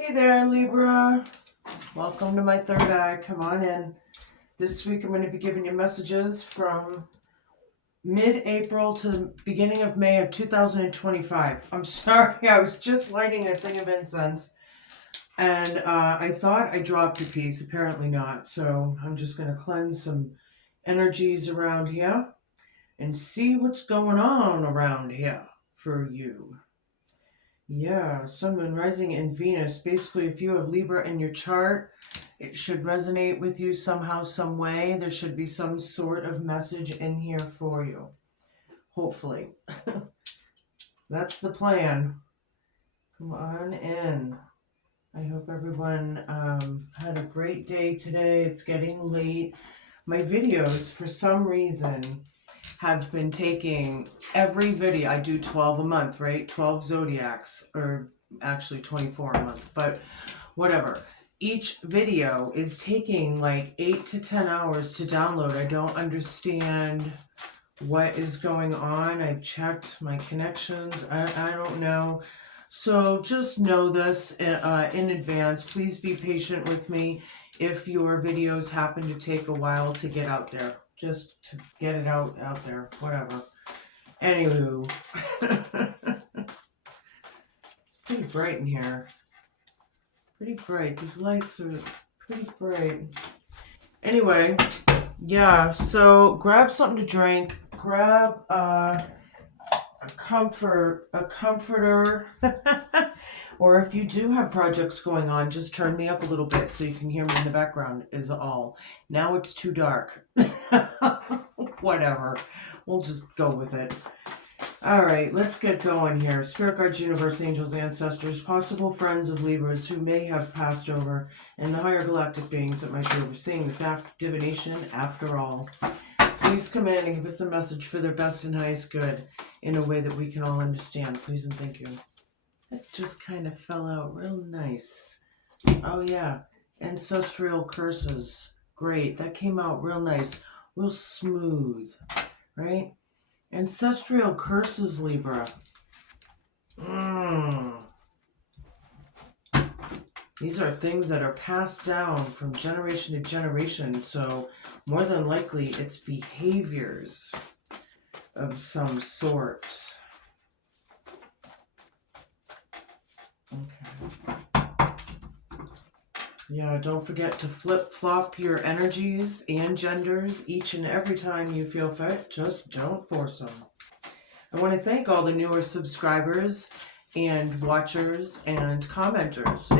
Hey there, Libra. Welcome to my third eye. Come on in. This week I'm going to be giving you messages from mid-April to the beginning of May of 2025. I'm sorry, I was just lighting a thing of incense and I thought I dropped a piece. Apparently not. So I'm just going to cleanse some energies around here and see what's going on around here for you. Yeah, Sun, Moon, Rising, and Venus. Basically, if you have Libra in your chart, it should resonate with you somehow, some way. There should be some sort of message in here for you. Hopefully. That's the plan. Come on in. I hope everyone had a great day today. It's getting late. My videos, for some reason, have been taking every video. I do 12 a month, right? 12 zodiacs, or actually 24 a month, but whatever. Each video is taking like 8 to 10 hours to download. I don't understand what is going on. I've checked my connections. I don't know. So just know this in advance. Please be patient with me if your videos happen to take a while to get out there. Just to get it out there, whatever. Anywho, it's pretty bright in here. Pretty bright. These lights are pretty bright. Anyway, yeah, so grab something to drink. Grab a comforter. Or if you do have projects going on, just turn me up a little bit so you can hear me in the background is all. Now it's too dark. Whatever. We'll just go with it. All right, let's get going here. Spirit guides, universe, angels, ancestors, possible friends of Libras who may have passed over, and the higher galactic beings that might be overseeing this divination after all. Please come in and give us a message for their best and highest good in a way that we can all understand. Please and thank you. That just kind of fell out real nice. Oh yeah, ancestral curses. Great, that came out real nice. Real smooth, right? Ancestral curses, Libra. These are things that are passed down from generation to generation, so more than likely it's behaviors of some sort. Okay. Yeah, don't forget to flip-flop your energies and genders each and every time you feel fit. Just don't force them. I want to thank all the newer subscribers and watchers and commenters.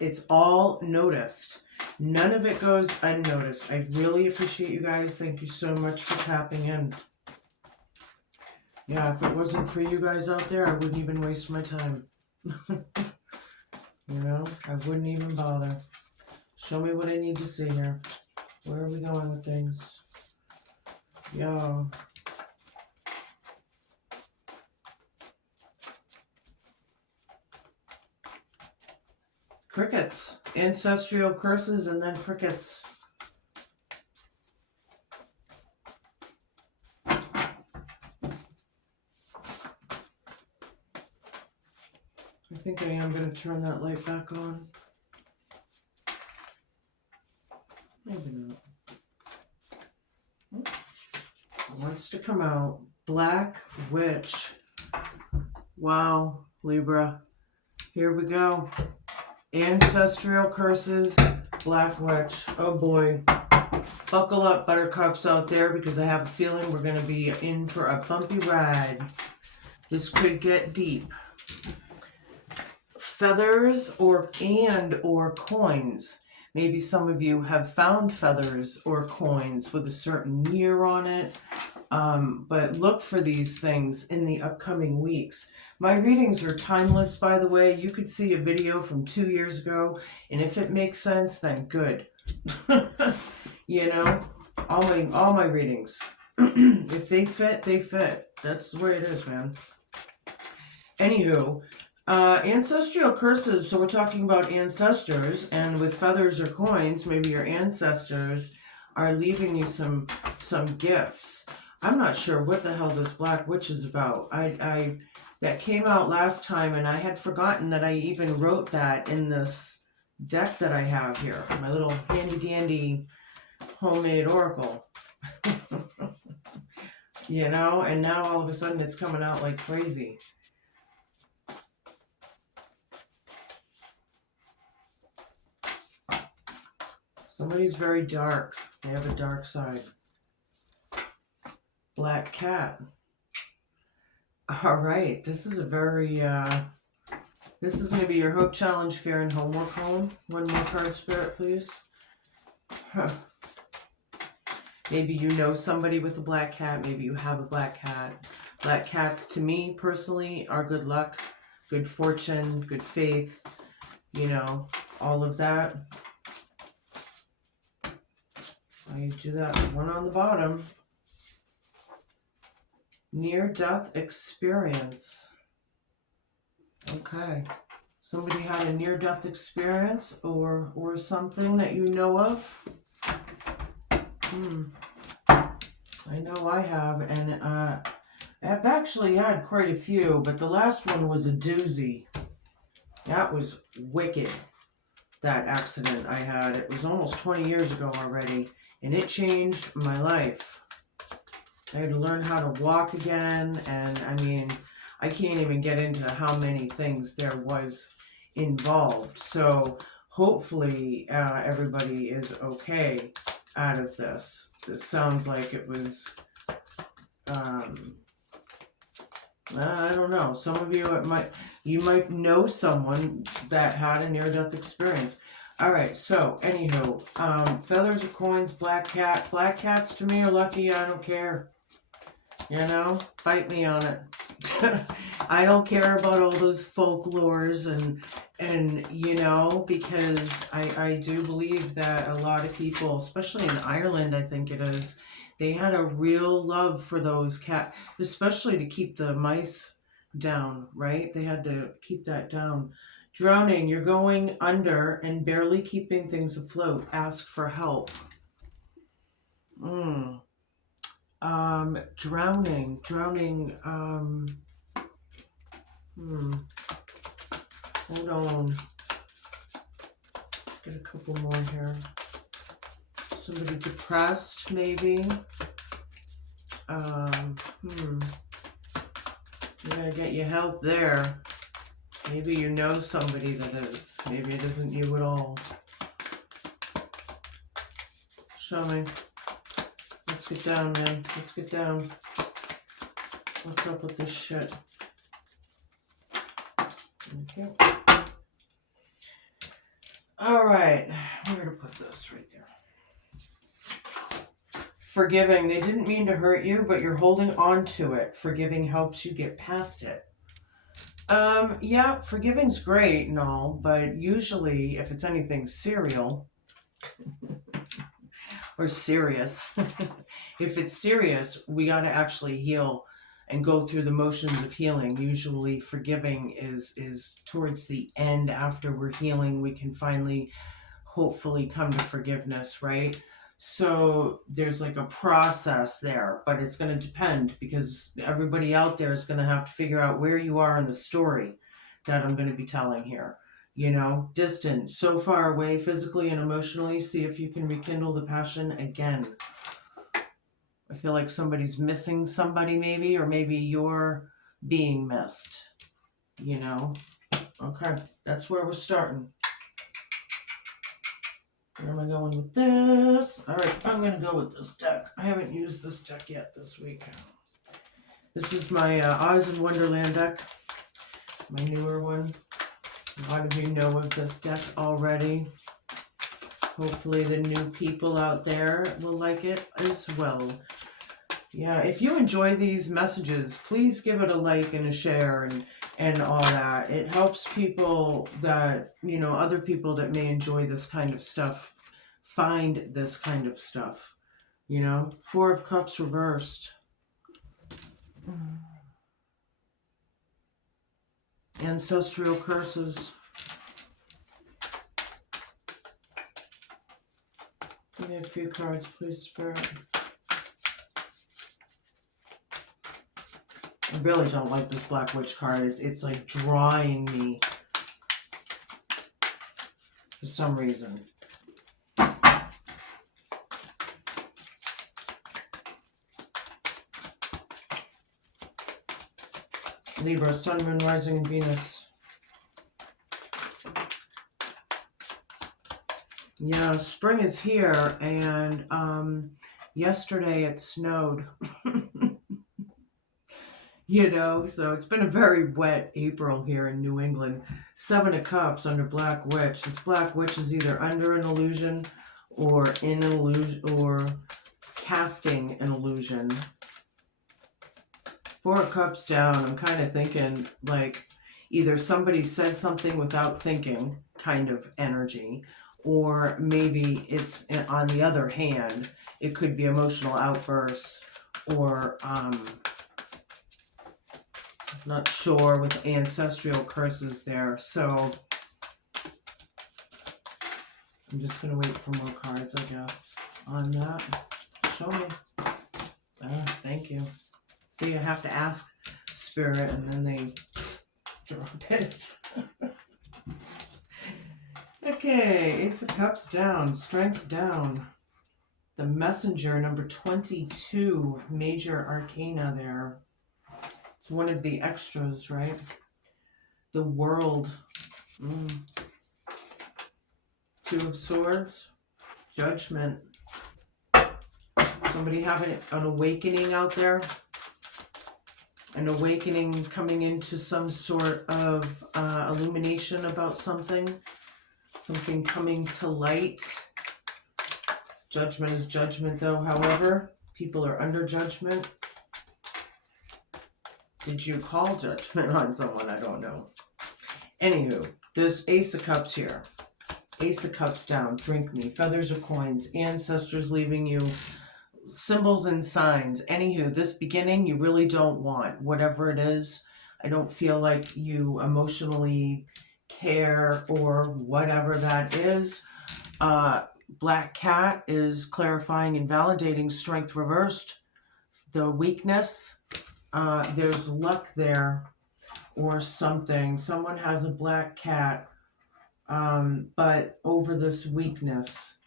It's all noticed. None of it goes unnoticed. I really appreciate you guys. Thank you so much for tapping in. Yeah, if it wasn't for you guys out there, I wouldn't even waste my time. You know, I wouldn't even bother. Show me what I need to see here. Where are we going with things? Yo. Crickets. Ancestral curses and then crickets. I think I am going to turn that light back on. Maybe not. It wants to come out. Black Witch. Wow, Libra. Here we go. Ancestral curses, Black Witch. Oh boy. Buckle up, buttercups out there, because I have a feeling we're going to be in for a bumpy ride. This could get deep. Feathers or coins. Maybe some of you have found feathers or coins with a certain year on it. But look for these things in the upcoming weeks. My readings are timeless, by the way. You could see a video from 2 years ago, and if it makes sense, then good. You know, all my readings. If they fit, they fit. That's the way it is, man. Anywho, ancestral curses. So we're talking about ancestors, and with feathers or coins, maybe your ancestors are leaving you some that came out last time, and I had forgotten that I even wrote that in this deck that I have here, my little handy dandy homemade oracle. You know, and now all of a sudden it's coming out like crazy. Somebody's very dark. They have a dark side. Black cat. All right, this is a very, this is going to be your hope, challenge, fear, and homework home. One more card, Spirit, please. Huh. Maybe you know somebody with a black cat. Maybe you have a black cat. Black cats, to me, personally, are good luck, good fortune, good faith, you know, all of that. I do that one on the bottom. Near-death experience. Okay. Somebody had a near-death experience or something that you know of? I know I have, and I've actually had quite a few, but the last one was a doozy. That was wicked, that accident I had. It was almost 20 years ago already, and it changed my life. I had to learn how to walk again, and I mean, I can't even get into how many things there was involved. So hopefully everybody is okay out of this. This sounds like it was, I don't know. Some of you, you might know someone that had a near-death experience. All right, so anywho, feathers or coins, black cat. Black cats to me are lucky. I don't care. You know, fight me on it. I don't care about all those folklores and you know, because I do believe that a lot of people, especially in Ireland, I think it is, they had a real love for those cats, especially to keep the mice down, right? They had to keep that down. Drowning, you're going under and barely keeping things afloat. Ask for help. Drowning, hold on. Get a couple more here. Somebody depressed, maybe. You gotta get you help there. Maybe you know somebody that is. Maybe it isn't you at all. Show me. Let's get down, man. Let's get down. What's up with this shit? Okay. All right. Where to put this? Right there. Forgiving. They didn't mean to hurt you, but you're holding on to it. Forgiving helps you get past it. Yeah, forgiving's great and all, but usually if it's anything serial or serious, if it's serious, we got to actually heal and go through the motions of healing. Usually forgiving is towards the end. After we're healing, we can finally hopefully come to forgiveness, right? So there's like a process there, but it's going to depend because everybody out there is going to have to figure out where you are in the story that I'm going to be telling here. You know, distant, so far away physically and emotionally. See if you can rekindle the passion again. I feel like somebody's missing somebody maybe, or maybe you're being missed, you know? Okay, that's where we're starting. Where am I going with this? All right, I'm going to go with this deck. I haven't used this deck yet this week. This is my Oz in Wonderland deck, my newer one. A lot of you know of this deck already. Hopefully the new people out there will like it as well. Yeah, if you enjoy these messages, please give it a like and a share and all that. It helps people that, you know, other people that may enjoy this kind of stuff find this kind of stuff, you know. Four of Cups reversed. Ancestral curses. Give me a few cards, please, Spirit. I really don't like this Black Witch card. It's like drawing me for some reason. Libra, Sun, Moon, Rising, and Venus. Yeah, spring is here, and yesterday it snowed. You know, so it's been a very wet April here in New England. 7 of Cups under Black Witch. This Black Witch is either under an illusion or in an illusion or casting an illusion. 4 of Cups down. I'm kind of thinking like either somebody said something without thinking kind of energy, or maybe it's on the other hand, it could be emotional outbursts or not sure with ancestral curses there. So I'm just going to wait for more cards, I guess, on that. Show me. Thank you. See, I have to ask Spirit, and then they drop it. Okay, Ace of Cups down, Strength down. The Messenger, number 22, Major Arcana there. It's one of the extras, right? The World. 2 of Swords. Judgment. Somebody having an awakening out there. An awakening coming into some sort of illumination about something. Something coming to light. Judgment is judgment, though, however. People are under judgment. Did you call judgment on someone? I don't know. Anywho, there's Ace of Cups here. Ace of Cups down. Drink me. Feathers or coins. Ancestors leaving you. Symbols and signs. Anywho, this beginning you really don't want. Whatever it is, I don't feel like you emotionally care or whatever that is. Black Cat is clarifying and validating strength reversed. The weakness. There's luck there or something. Someone has a black cat, but over this weakness.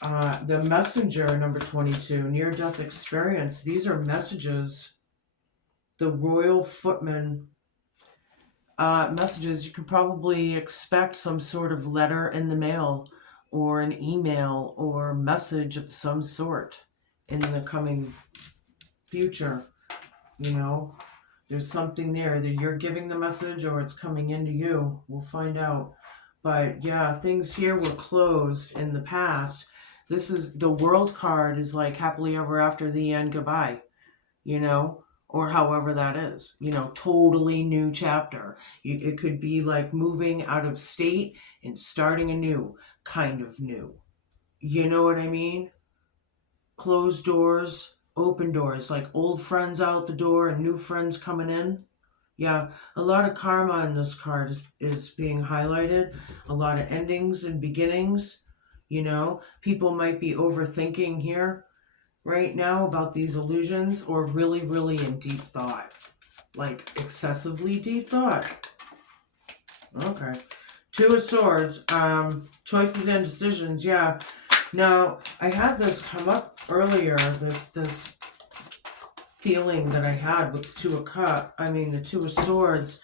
The Messenger, number 22, near-death experience. These are messages. The Royal Footman. Messages. You can probably expect some sort of letter in the mail or an email or message of some sort in the coming future. You know, there's something there. Either you're giving the message or it's coming into you. We'll find out. But yeah, things here were closed in the past. This is the World card is like happily ever after, the end, goodbye, you know, or however that is, you know, totally new chapter. It could be like moving out of state and starting anew, kind of new. You know what I mean? Closed doors, open doors, like old friends out the door and new friends coming in. Yeah, a lot of karma in this card is being highlighted. A lot of endings and beginnings. You know, people might be overthinking here right now about these illusions, or really, really in deep thought. Like excessively deep thought. Okay. 2 of Swords. Choices and decisions. Yeah. Now, I had this come up earlier, this feeling that I had with the 2 of Swords.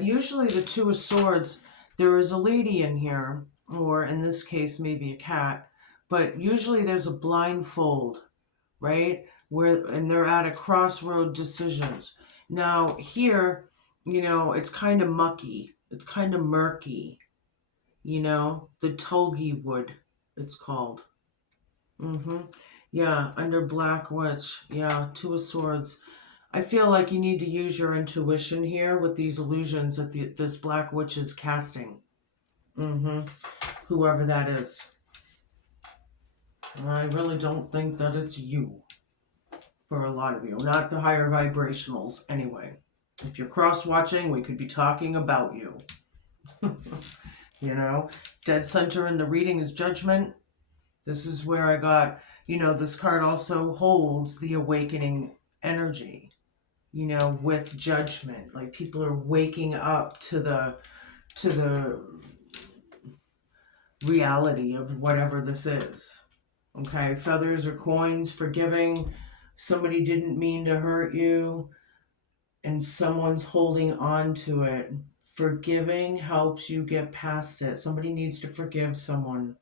Usually the 2 of Swords, there is a lady in here, or in this case, maybe a cat, but usually there's a blindfold, right? And they're at a crossroad decisions. Now here, you know, it's kind of mucky. It's kind of murky, you know, the togi wood, it's called. Yeah, under Black Witch. Yeah, 2 of Swords. I feel like you need to use your intuition here with these illusions that this Black Witch is casting. Whoever that is. I really don't think that it's you. For a lot of you. Not the higher vibrationals, anyway. If you're cross-watching, we could be talking about you. You know? Dead center in the reading is Judgment. This is where I got, you know, this card also holds the awakening energy. you know, with judgment. Like people are waking up to the reality of whatever this is. Okay, feathers or coins, forgiving. Somebody didn't mean to hurt you and someone's holding on to it. Forgiving helps you get past it. Somebody needs to forgive someone.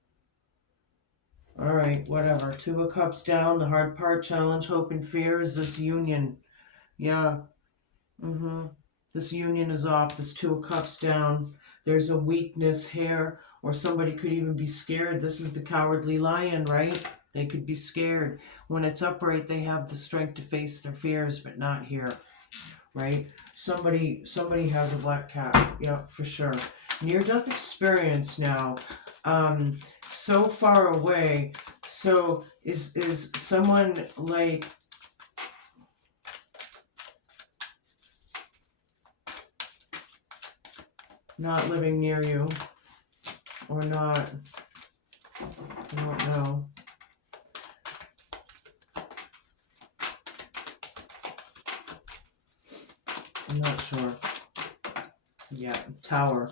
All right, whatever. Two of Cups down. The hard part, challenge, hope, and fear is this union. Yeah. This union is off. This Two of Cups down. There's a weakness here, or somebody could even be scared. This is the Cowardly Lion, right? They could be scared. When it's upright, they have the strength to face their fears, but not here, right? Somebody has a black cat. Yeah, for sure. Near-death experience now. So far away. So is someone like not living near you or not? I don't know. I'm not sure. Yeah, Tower.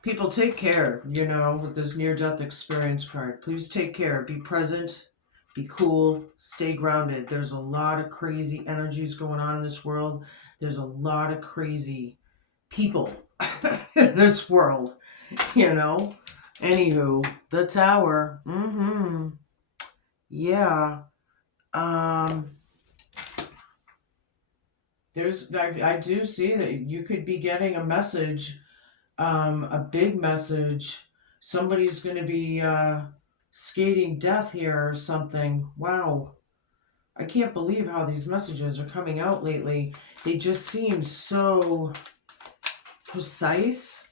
People, take care, you know, with this near-death experience card. Please take care. Be present. Be cool. Stay grounded. There's a lot of crazy energies going on in this world. There's a lot of crazy people in this world, you know. Anywho, the Tower. Yeah. I do see that you could be getting a message, a big message. Somebody's going to be skating death here or something. Wow. I can't believe how these messages are coming out lately. They just seem so precise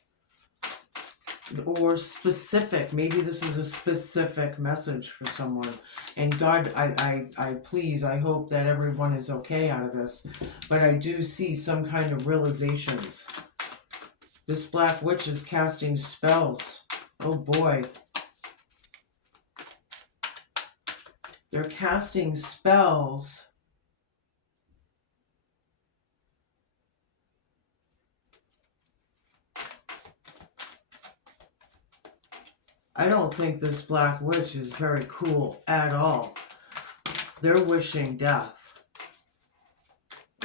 or specific. Maybe this is a specific message for someone. And God, I hope that everyone is okay out of this. But I do see some kind of realizations. This Black Witch is casting spells. Oh boy. They're casting spells. I don't think this Black Witch is very cool at all. They're wishing death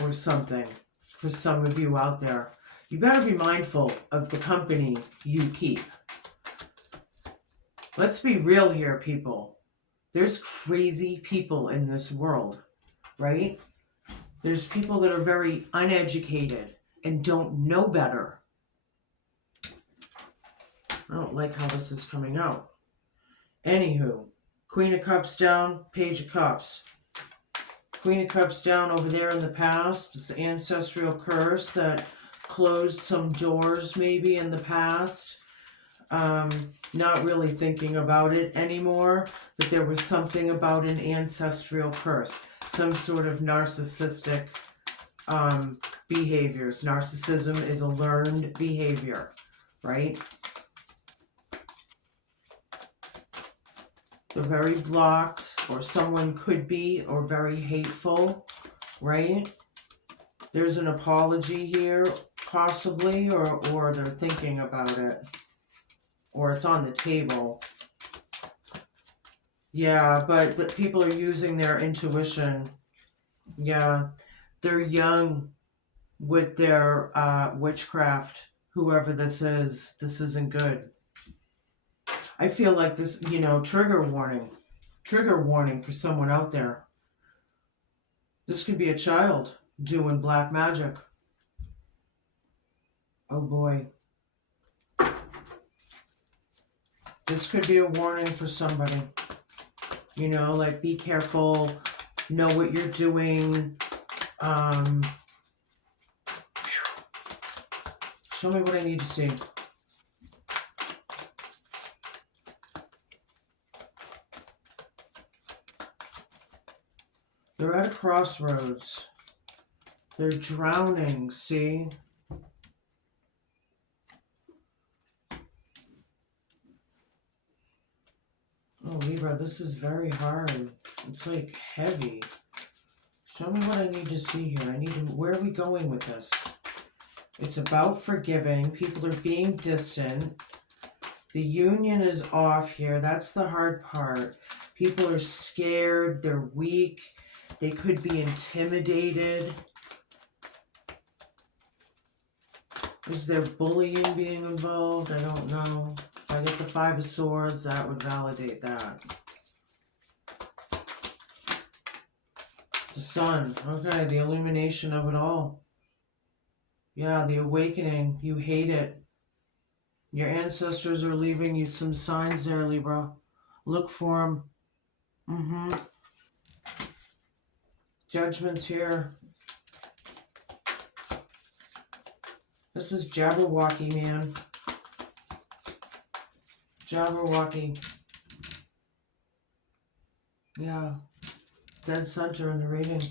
or something for some of you out there. You better be mindful of the company you keep. Let's be real here, people. There's crazy people in this world, right? There's people that are very uneducated and don't know better. I don't like how this is coming out. Anywho, Queen of Cups down, Page of Cups. Queen of Cups down over there in the past. This ancestral curse that closed some doors maybe in the past. Not really thinking about it anymore, but there was something about an ancestral curse. Some sort of narcissistic behaviors. Narcissism is a learned behavior, right? They're very blocked, or someone could be, or very hateful, right? There's an apology here, possibly, or they're thinking about it. Or it's on the table. Yeah, but the people are using their intuition. Yeah, they're young with their witchcraft. Whoever this isn't good. I feel like this, you know, trigger warning for someone out there. This could be a child doing black magic. Oh boy. This could be a warning for somebody. You know, like be careful, know what you're doing. Show me what I need to see. They're at a crossroads. They're drowning, see? Oh, Libra. Libra, this is very hard. It's like heavy. Show me what I need to see here. Where are we going with this? It's about forgiving. People are being distant. The union is off here. That's the hard part. People are scared. They're weak. They could be intimidated. Is there bullying being involved? I don't know. If I get the Five of Swords, that would validate that. The Sun. Okay, the illumination of it all. Yeah, the awakening. You hate it. Your ancestors are leaving you some signs there, Libra. Look for them. Judgment's here. This is Jabberwocky, man. Jabberwocky. Yeah. Dead center in the reading.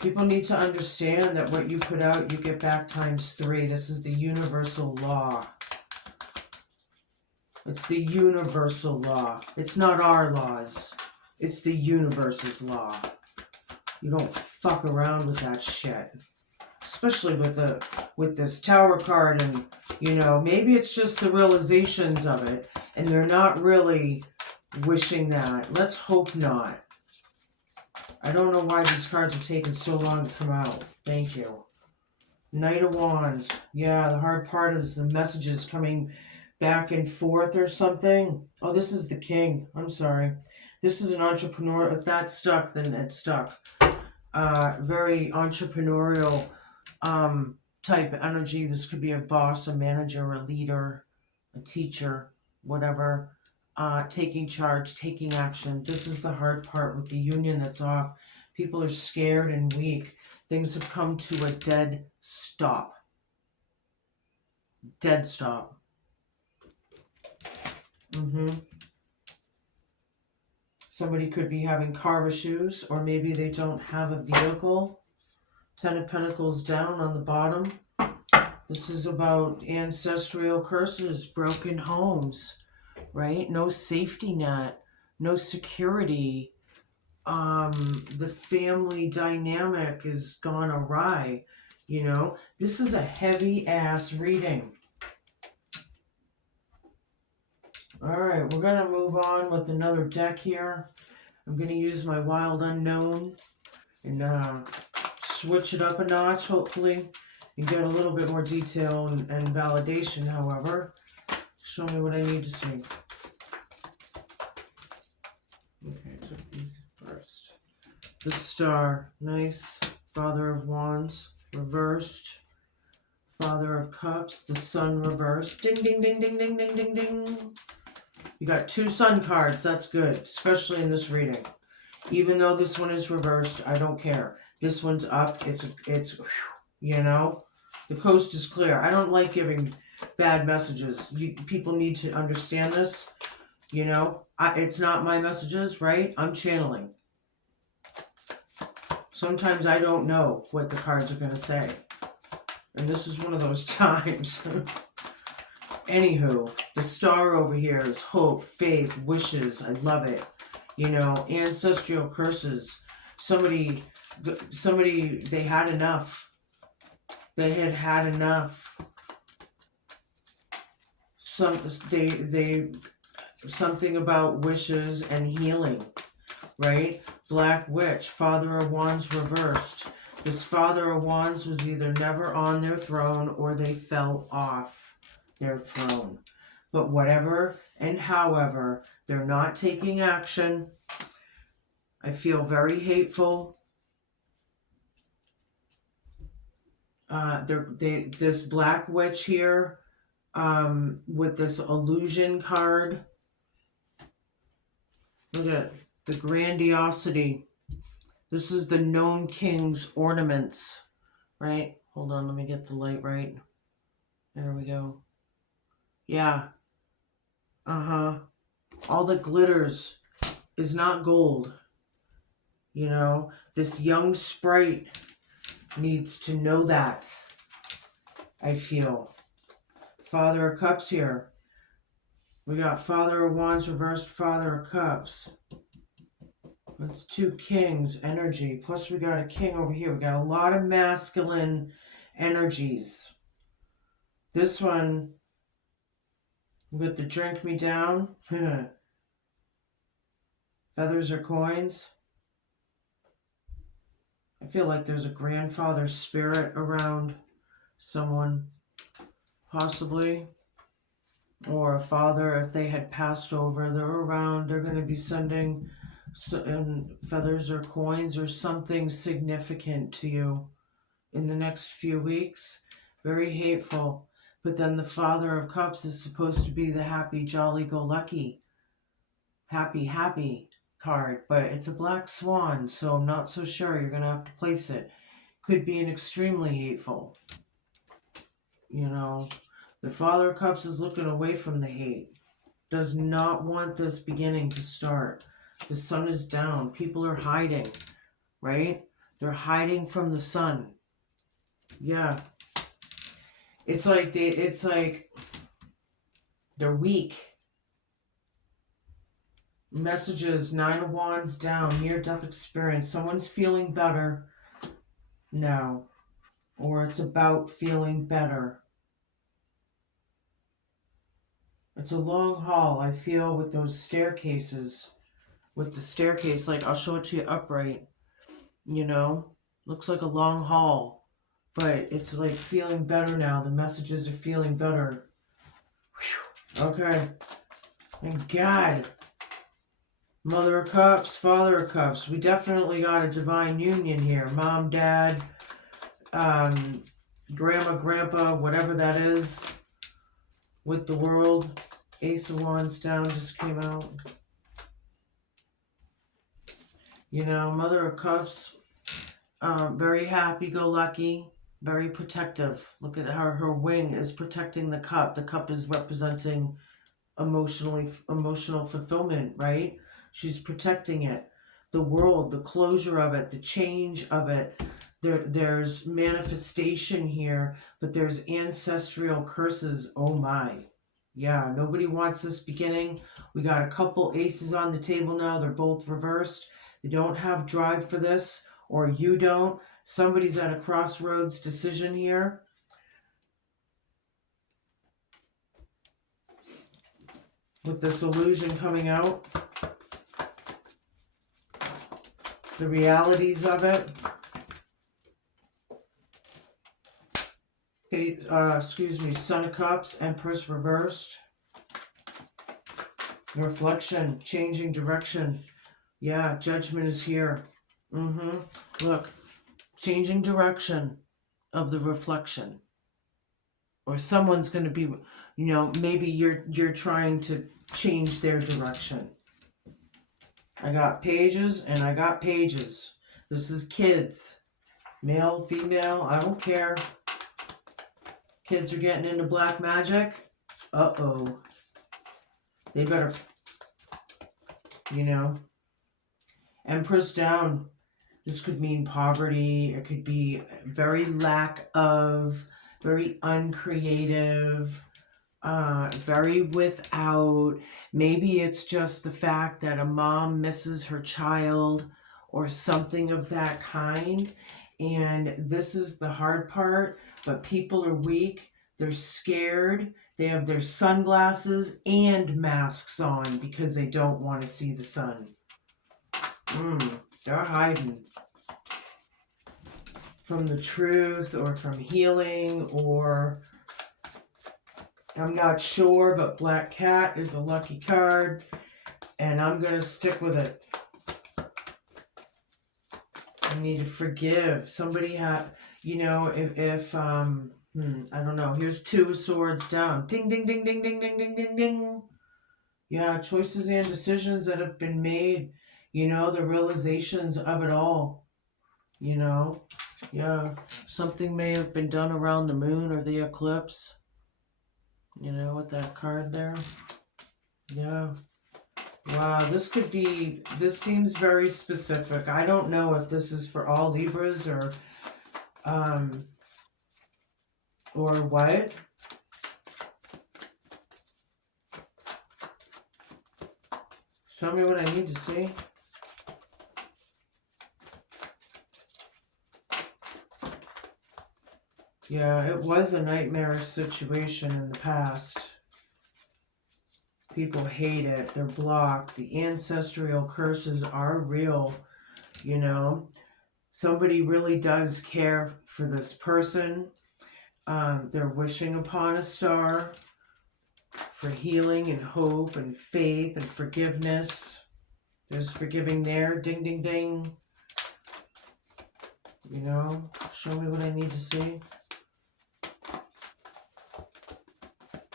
People need to understand that what you put out, you get back ×3. This is the universal law. It's the universal law. It's not our laws. It's the universe's law. You don't fuck around with that shit. Especially with this Tower card, and you know, maybe it's just the realizations of it and they're not really wishing that. Let's hope not. I don't know why these cards are taking so long to come out. Thank you. Knight of Wands. Yeah, the hard part is the messages coming back and forth or something. Oh, this is the King. I'm sorry. This is an entrepreneur. If that's stuck, then it's stuck. Very entrepreneurial type energy. This could be a boss, a manager, a leader, a teacher, whatever. Taking charge, taking action. This is the hard part with the union that's off. People are scared and weak. Things have come to a dead stop. Dead stop. Somebody could be having car issues, or maybe they don't have a vehicle. 10 of Pentacles down on the bottom. This is about ancestral curses, broken homes, right? No safety net, no security. The family dynamic is gone awry, you know? This is a heavy ass reading. All right, we're going to move on with another deck here. I'm going to use my Wild Unknown and switch it up a notch, hopefully, and get a little bit more detail and validation, however. Show me what I need to see. Okay, I took these first. The Star, nice. Father of Wands, reversed. Father of Cups, the Sun reversed. Ding, ding, ding, ding, ding, ding, ding, ding. You got 2 Sun cards. That's good, especially in this reading. Even though this one is reversed, I don't care. This one's up. It's you know, the coast is clear. I don't like giving bad messages. People need to understand this. You know, it's not my messages, right? I'm channeling. Sometimes I don't know what the cards are going to say. And this is one of those times. Anywho, the Star over here is hope, faith, wishes. I love it. You know, ancestral curses. Somebody, they had enough. They had enough. Something about wishes and healing, right? Black Witch, Father of Wands reversed. This Father of Wands was either never on their throne or they fell off their throne. But whatever and however, they're not taking action. I feel very hateful. This Black Witch here, with this illusion card. Look at the grandiosity. This is the Gnome King's ornaments, right? Hold on, let me get the light right. There we go. Yeah. All the glitters is not gold. You know, this young sprite needs to know that, I feel. Father of Cups here. We got Father of Wands reversed, Father of Cups. That's 2 kings energy. Plus we got a king over here. We got a lot of masculine energies. This one, with the drink me down. Feathers or coins. I feel like there's a grandfather spirit around someone, possibly. Or a father, if they had passed over, they're around, they're going to be sending feathers or coins or something significant to you in the next few weeks. Very hateful. But then the Father of Cups is supposed to be the happy, jolly-go-lucky, happy card. But it's a black swan, so I'm not so sure. You're going to have to place it. Could be an extremely hateful. You know, the Father of Cups is looking away from the hate. Does not want this beginning to start. The sun is down. People are hiding, right? They're hiding from the sun. Yeah. It's like they're weak. Messages, 9 of Wands down, near-death experience. Someone's feeling better now. Or it's about feeling better. It's a long haul, I feel, with those staircases. With the staircase, like, I'll show it to you upright. You know? Looks like a long haul. But it's like feeling better now. The messages are feeling better. Whew. Okay. Thank God. Mother of Cups, Father of Cups. We definitely got a divine union here. Mom, Dad, Grandma, Grandpa, whatever that is. With the world. Ace of Wands down just came out. You know, Mother of Cups. Very happy-go-lucky. Very protective. Look at how her wing is protecting the cup. The cup is representing emotional fulfillment, right? She's protecting it. The world, the closure of it, the change of it. There's manifestation here, but there's ancestral curses. Oh my. Yeah, nobody wants this beginning. We got a couple aces on the table now. They're both reversed. They don't have drive for this, or you don't. Somebody's at a crossroads decision here. With this illusion coming out. The realities of it. Son of Cups, Empress reversed. Reflection, changing direction. Yeah, judgment is here. Look, changing direction of the reflection. Or someone's going to be, you know, maybe you're trying to change their direction. I got pages and I got pages. This is kids. Male, female, I don't care. Kids are getting into black magic. Uh-oh. They better, you know. Empress down. This could mean poverty. It could be very lack of, very uncreative, very without. Maybe it's just the fact that a mom misses her child or something of that kind. And this is the hard part, but people are weak. They're scared. They have their sunglasses and masks on because they don't want to see the sun. They're hiding from the truth or from healing, or I'm not sure, but Black Cat is a lucky card and I'm going to stick with it. I need to forgive. Somebody had, you know, if I don't know. Here's 2 of Swords down. Ding, ding, ding, ding, ding, ding, ding, ding, ding. Yeah, choices and decisions that have been made. You know, the realizations of it all. You know, yeah. Something may have been done around the moon or the eclipse. You know, with that card there. Yeah. Wow, this seems very specific. I don't know if this is for all Libras or what. Show me what I need to see. Yeah, it was a nightmarish situation in the past. People hate it. They're blocked. The ancestral curses are real, you know. Somebody really does care for this person. They're wishing upon a star for healing and hope and faith and forgiveness. There's forgiving there. Ding, ding, ding. You know, show me what I need to see.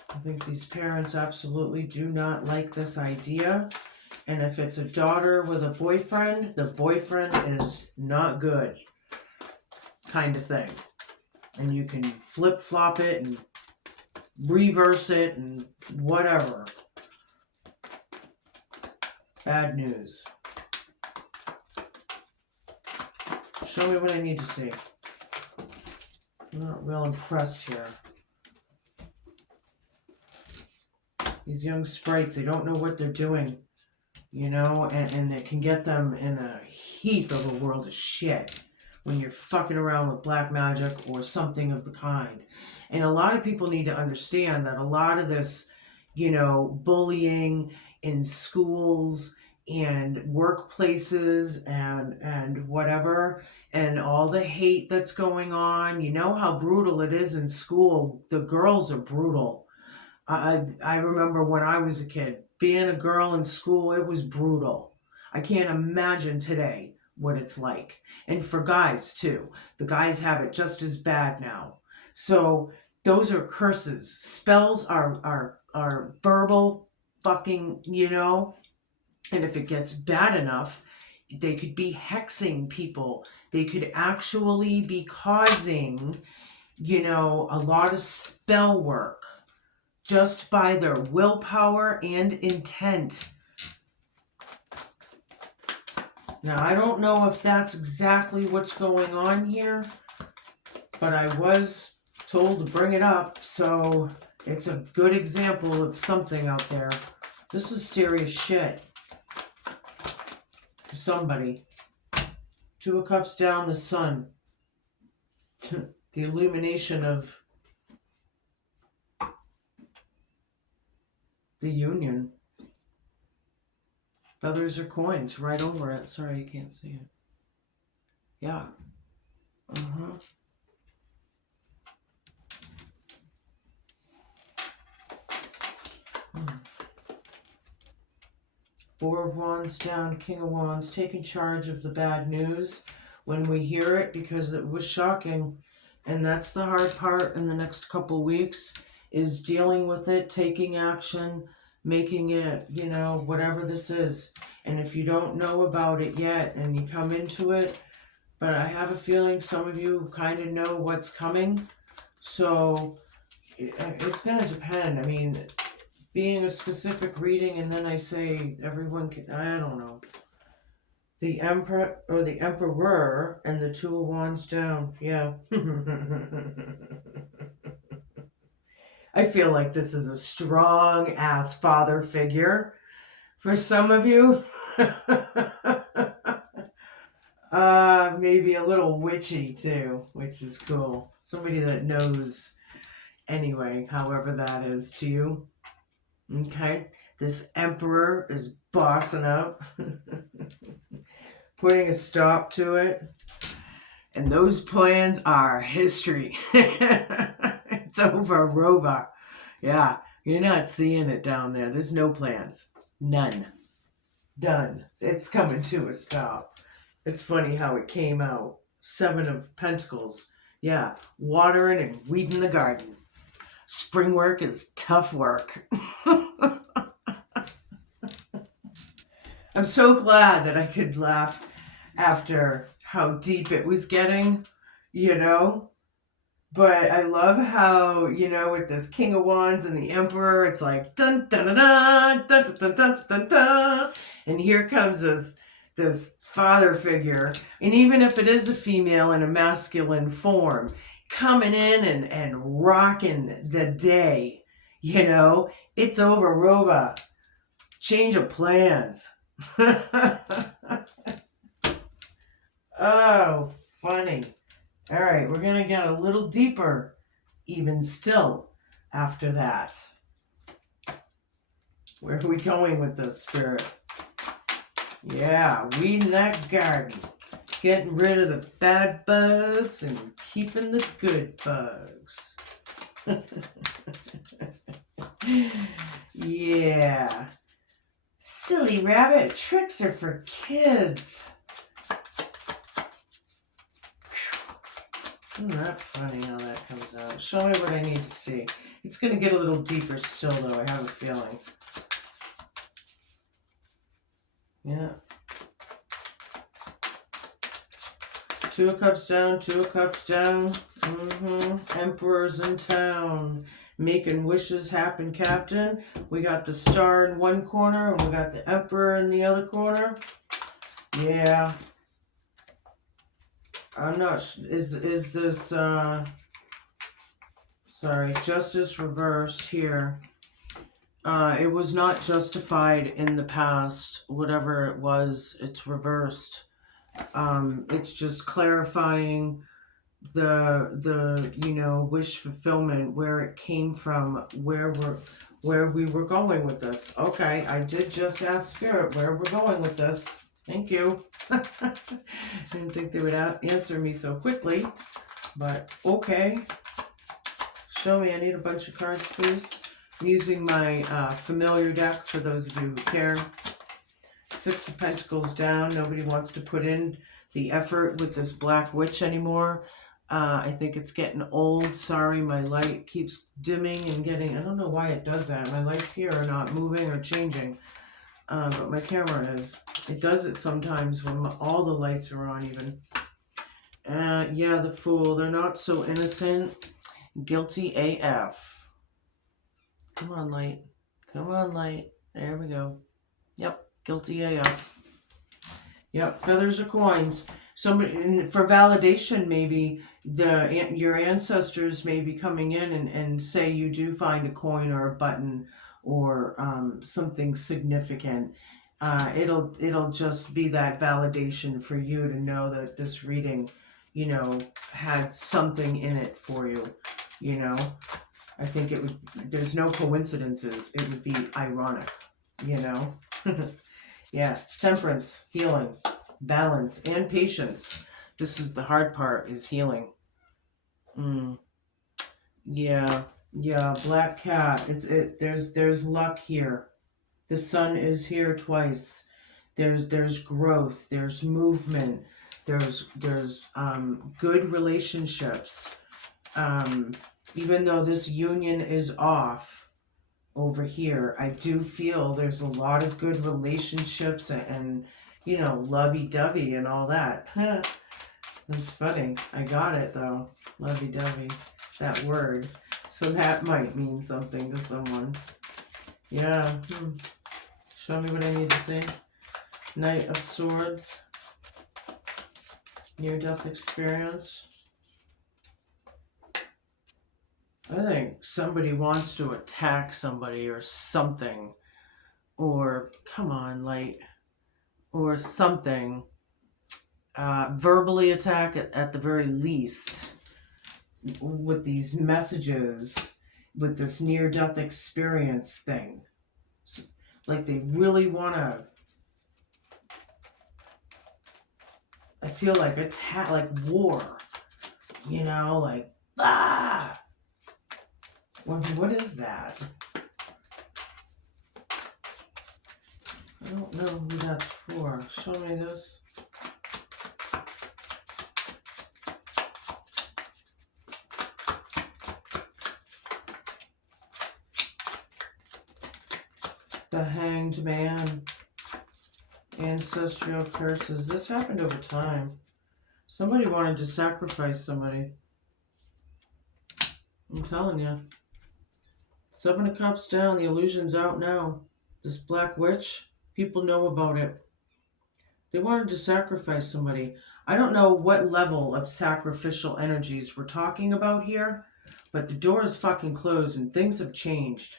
I think these parents absolutely do not like this idea. And if it's a daughter with a boyfriend, the boyfriend is not good, kind of thing. And you can flip-flop it and reverse it and whatever. Bad news. Show me what I need to see. I'm not real impressed here. These young sprites, they don't know what they're doing, you know, and it can get them in a heap of a world of shit when you're fucking around with black magic or something of the kind. And a lot of people need to understand that a lot of this, you know, bullying in schools and workplaces and whatever, and all the hate that's going on, you know how brutal it is in school. The girls are brutal. I remember when I was a kid, being a girl in school, it was brutal. I can't imagine today what it's like. And for guys too. The guys have it just as bad now. So those are curses. Spells are verbal fucking, you know, and if it gets bad enough, they could be hexing people. They could actually be causing, you know, a lot of spell work just by their willpower and intent. Now, I don't know if that's exactly what's going on here, but I was told to bring it up, so it's a good example of something out there. This is serious shit for somebody. Two of Cups down, the sun. The illumination of the union. Feathers are coins right over it. Sorry, you can't see it. Yeah. Four of Wands down, King of Wands, taking charge of the bad news when we hear it, because it was shocking. And that's the hard part in the next couple weeks, is dealing with it, taking action, making it, you know, whatever this is. And if you don't know about it yet and you come into it, but I have a feeling some of you kind of know what's coming. So it's going to depend. I mean, being a specific reading and then I say everyone can, I don't know. The Emperor or the Emperor and the Two of Wands down. Yeah. I feel like this is a strong ass father figure for some of you. Maybe a little witchy too, which is cool. Somebody that knows anyway, however that is to you. Okay, this Emperor is bossing up, putting a stop to it. And those plans are history. It's over, Rova. Yeah, you're not seeing it down there. There's no plans. None. Done. It's coming to a stop. It's funny how it came out. Seven of Pentacles. Yeah, watering and weeding the garden. Spring work is tough work. I'm so glad that I could laugh after how deep it was getting, you know? But I love how, you know, with this King of Wands and the Emperor, it's like dun dun dun dun dun dun dun dun dun dun, and here comes this father figure, and even if it is a female in a masculine form, coming in and rocking the day, you know, it's over, Rova. Change of plans. Oh, funny. All right, we're going to get a little deeper, even still, after that. Where are we going with this, Spirit? Yeah, weeding that garden. Getting rid of the bad bugs and keeping the good bugs. Yeah. Silly rabbit, tricks are for kids. Isn't that funny how that comes out? Show me what I need to see. It's going to get a little deeper still, though, I have a feeling. Yeah. Two of Cups down, Two of Cups down. Emperor's in town. Making wishes happen, Captain. We got the Star in one corner, and we got the Emperor in the other corner. Yeah. I'm not sure. Is this, sorry, Justice reversed here. It was not justified in the past. Whatever it was, it's reversed. It's just clarifying the wish fulfillment, where it came from, where we were going with this. Okay, I did just ask Spirit where we're going with this. Thank you. Didn't think they would answer me so quickly, but okay. Show me. I need a bunch of cards, please. I'm using my familiar deck for those of you who care. Six of Pentacles down. Nobody wants to put in the effort with this Black Witch anymore. I think it's getting old. Sorry, my light keeps dimming and getting... I don't know why it does that. My lights here are not moving or changing. But my camera is. It does it sometimes when all the lights are on even. Yeah, the Fool. They're not so innocent. Guilty AF. Come on, light. Come on, light. There we go. Yep, guilty AF. Yep, feathers or coins. Somebody, for validation, maybe your ancestors may be coming in and say you do find a coin or a button or something significant. It'll just be that validation for you to know that this reading, had something in it for you. I think it would. There's no coincidences. It would be ironic. Yeah, temperance, healing, balance, and patience. This is the hard part, is healing. Yeah, Black Cat. There's luck here. The sun is here twice. There's growth. There's movement. There's good relationships. Even though this union is off over here, I do feel there's a lot of good relationships and lovey-dovey and all that. That's funny. I got it though. Lovey-dovey. That word. So that might mean something to someone. Yeah. Show me what I need to see. Knight of Swords. Near-death experience. I think somebody wants to attack somebody or something. Or, come on, light. Or something. Verbally attack at the very least. With these messages. With this near-death experience thing. Like they really want to... I feel like attack, like war. Like, ah! What is that? I don't know who that's for. Show me this. The Hanged Man. Ancestral curses. This happened over time. Somebody wanted to sacrifice somebody. I'm telling you. Seven of Cups down. The illusion's out now. This Black Witch, people know about it. They wanted to sacrifice somebody. I don't know what level of sacrificial energies we're talking about here, but the door is fucking closed and things have changed.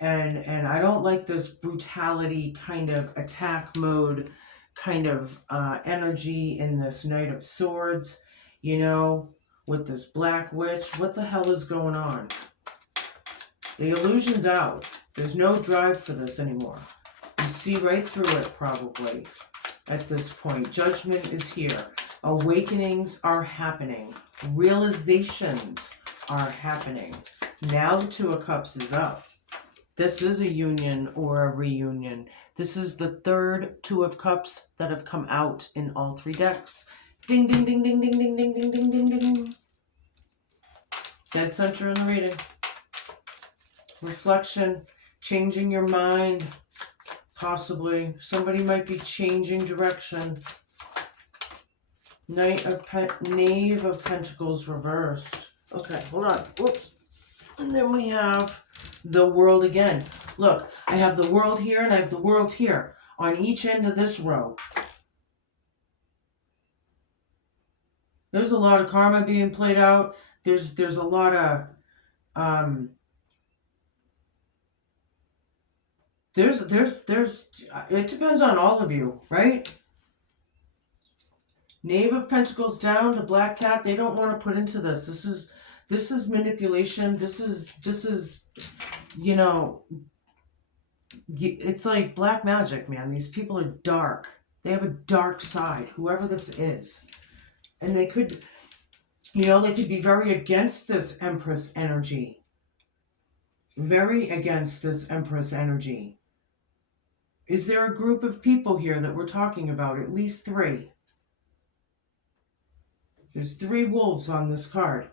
And I don't like this brutality kind of attack mode kind of energy in this Knight of Swords, you know, with this Black Witch. What the hell is going on? The illusion's out. There's no drive for this anymore. You see right through it probably at this point. Judgment is here. Awakenings are happening. Realizations are happening. Now the Two of Cups is up. This is a union or a reunion. This is the third Two of Cups that have come out in all three decks. Ding, ding, ding, ding, ding, ding, ding, ding, ding, ding, ding. Dead center in the reading. Reflection, changing your mind, possibly. Somebody might be changing direction. Knave of Pentacles reversed. Okay, hold on. Whoops. And then we have the World again. Look, I have the World here and I have the World here on each end of this row. There's a lot of karma being played out. There's a lot of it depends on all of you, right? Knave of Pentacles down to Black Cat. They don't want to put into this. This is manipulation. This is, you know, it's like black magic, man. These people are dark. They have a dark side, whoever this is. And they could, you know, they could be very against this Empress energy. Very against this Empress energy. Is there a group of people here that we're talking about? At least three. There's 3 wolves on this card.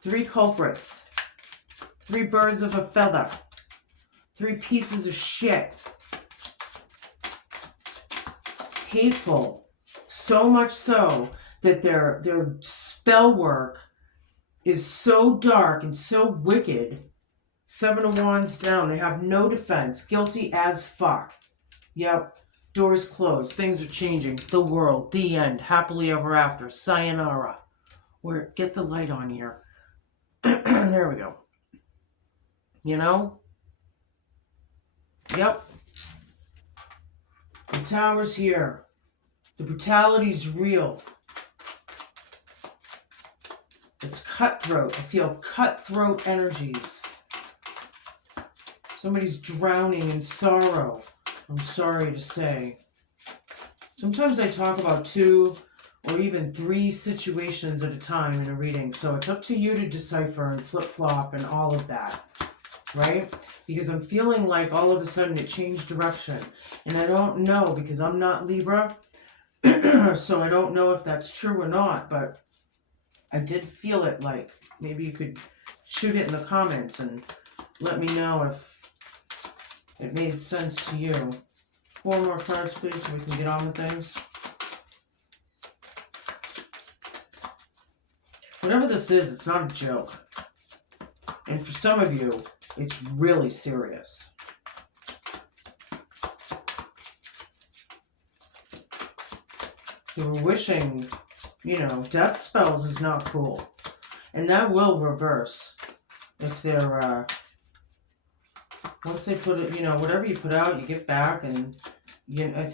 3 culprits. 3 birds of a feather. 3 pieces of shit. Hateful. So much so that their spell work is so dark and so wicked. 7 of Wands down. They have no defense. Guilty as fuck. Yep. Doors closed. Things are changing. The world. The end. Happily ever after. Sayonara. Get the light on here. There we go. You know? Yep. The Tower's here. The brutality's real. It's cutthroat. I feel cutthroat energies. Somebody's drowning in sorrow. I'm sorry to say. Sometimes I talk about 2 or even 3 situations at a time in a reading. So it's up to you to decipher and flip-flop and all of that. Right? Because I'm feeling like all of a sudden it changed direction. And I don't know because I'm not Libra. So I don't know if that's true or not. But I did feel it like. Maybe you could shoot it in the comments and let me know if it made sense to you. 4 more cards, please, so we can get on with things. Whatever this is, it's not a joke. And for some of you, it's really serious. You're wishing, you know, death spells is not cool. And that will reverse if they're, once they put it, you know, whatever you put out, you get back, and you know,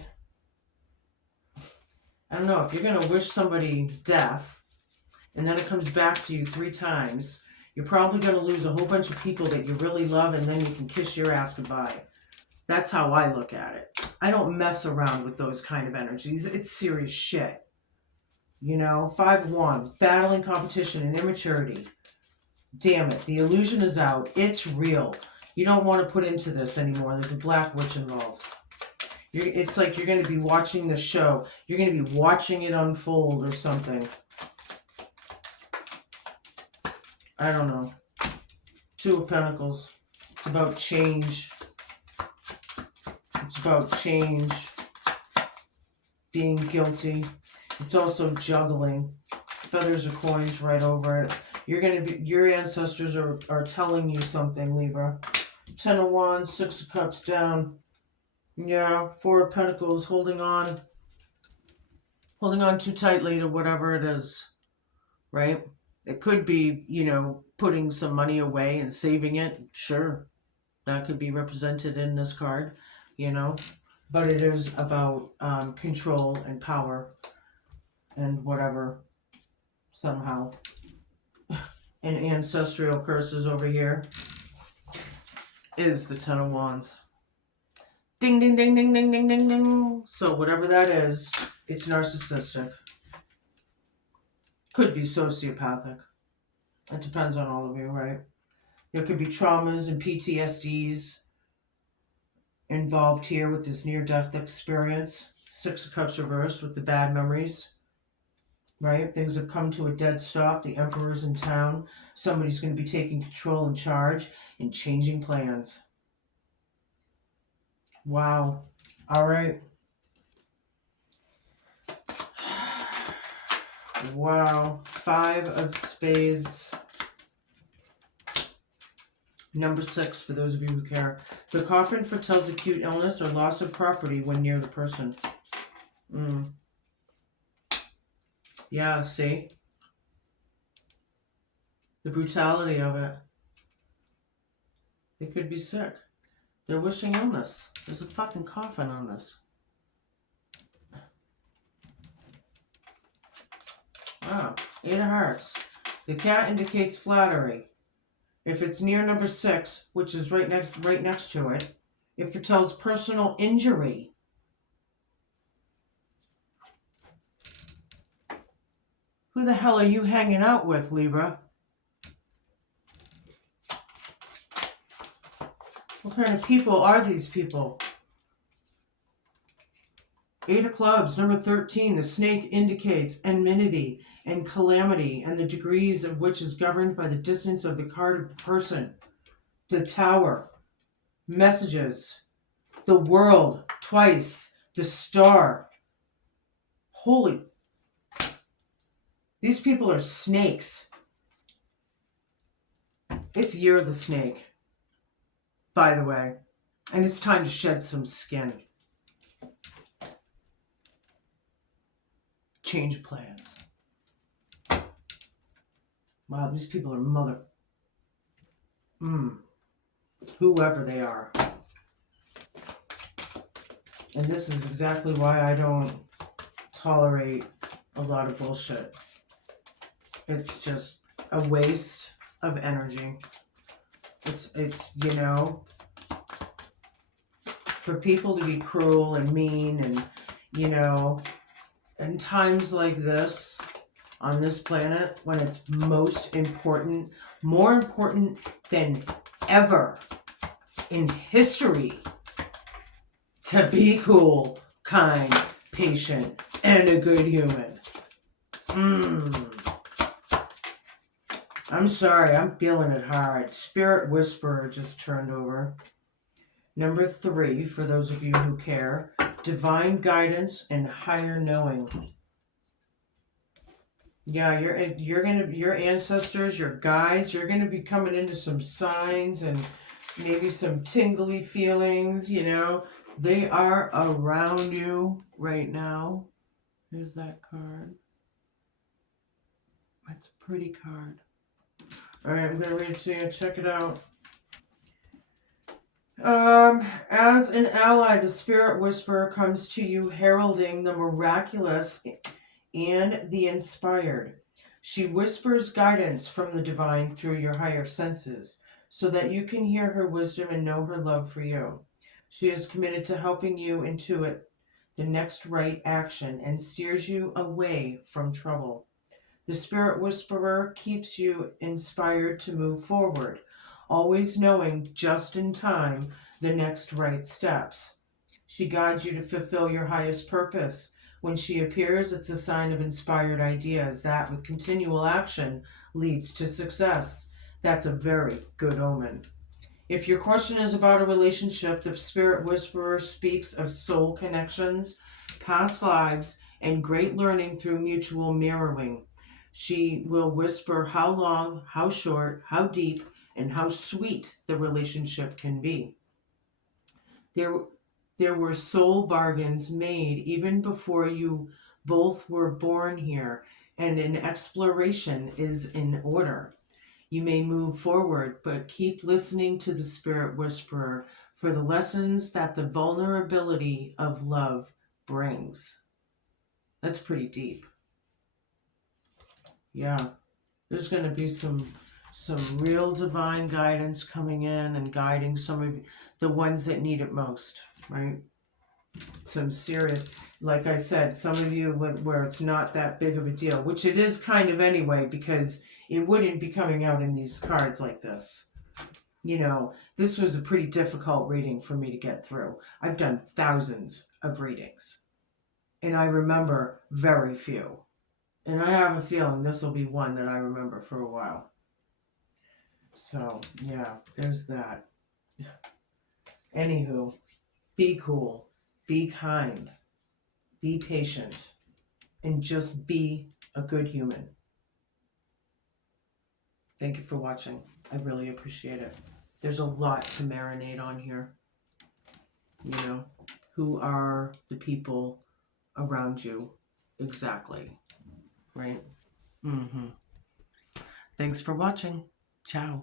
I don't know, if you're going to wish somebody death, and then it comes back to you 3 times, you're probably going to lose a whole bunch of people that you really love, and then you can kiss your ass goodbye. That's how I look at it. I don't mess around with those kind of energies. It's serious shit. You know, 5 of Wands, battling competition and immaturity. Damn it, the illusion is out. It's real. You don't want to put into this anymore. There's a Black Witch involved. It's like you're going to be watching the show. You're going to be watching it unfold or something. I don't know. 2 of Pentacles. It's about change. It's about change. Being guilty. It's also juggling. Feathers or coins right over it. You're going to be, your ancestors are telling you something, Libra. 10 of Wands, 6 of Cups down. Yeah, 4 of Pentacles, holding on too tightly to whatever it is, right? It could be, putting some money away and saving it. Sure, that could be represented in this card, you know. But it is about control and power and whatever, somehow. And ancestral curses over here is the Ten of Wands. Ding, ding, ding, ding, ding, ding, ding, ding. So whatever that is, it's narcissistic. Could be sociopathic. It depends on all of you, right? There could be traumas and PTSDs involved here with this near-death experience. Six of Cups reversed with the bad memories, right? Things have come to a dead stop. The Emperor's in town. Somebody's going to be taking control and charge and changing plans. Wow. All right. Wow. 5 of Spades. Number 6, for those of you who care. The coffin foretells acute illness or loss of property when near the person. Yeah, see? The brutality of it. They could be sick. They're wishing illness. There's a fucking coffin on this. Wow. 8 of Hearts. The cat indicates flattery. If it's near number 6, which is right next to it, it foretells personal injury. Who the hell are you hanging out with, Libra? What kind of people are these people? 8 of Clubs, number 13. The snake indicates enmity and calamity, and the degrees of which is governed by the distance of the card of the person. The Tower. Messages. The World. Twice. The Star. Holy. These people are snakes. It's Year of the Snake, by the way. And it's time to shed some skin. Change plans. Wow, these people are whoever they are. And this is exactly why I don't tolerate a lot of bullshit. It's just a waste of energy. It's for people to be cruel and mean and, in times like this, on this planet, when it's most important, more important than ever in history, to be cool, kind, patient, and a good human. I'm sorry, I'm feeling it hard. Spirit Whisperer just turned over. Number 3, for those of you who care, divine guidance and higher knowing. Yeah, your ancestors, your guides, you're gonna be coming into some signs and maybe some tingly feelings, They are around you right now. Here's that card. That's a pretty card. Alright, I'm gonna read it to you. Check it out. As an ally, the Spirit Whisperer comes to you heralding the miraculous and the inspired. She whispers guidance from the divine through your higher senses so that you can hear her wisdom and know her love for you. She is committed to helping you intuit the next right action and steers you away from trouble. The Spirit Whisperer keeps you inspired to move forward, always knowing just in time the next right steps. She guides you to fulfill your highest purpose. When she appears, it's a sign of inspired ideas that, with continual action, leads to success. That's a very good omen. If your question is about a relationship, the Spirit Whisperer speaks of soul connections, past lives, and great learning through mutual mirroring. She will whisper how long, how short, how deep, and how sweet the relationship can be. There were soul bargains made even before you both were born here, and an exploration is in order. You may move forward, but keep listening to the Spirit Whisperer for the lessons that the vulnerability of love brings. That's pretty deep. Yeah, there's going to be some real divine guidance coming in and guiding some of the ones that need it most, right? Some serious, like I said, some of you where it's not that big of a deal, which it is kind of anyway, because it wouldn't be coming out in these cards like this. You know, this was a pretty difficult reading for me to get through. I've done thousands of readings, and I remember very few. And I have a feeling this will be one that I remember for a while. So, yeah, there's that. Anywho, be cool, be kind, be patient, and just be a good human. Thank you for watching. I really appreciate it. There's a lot to marinate on here. You know, who are the people around you exactly, right? Thanks for watching. Ciao.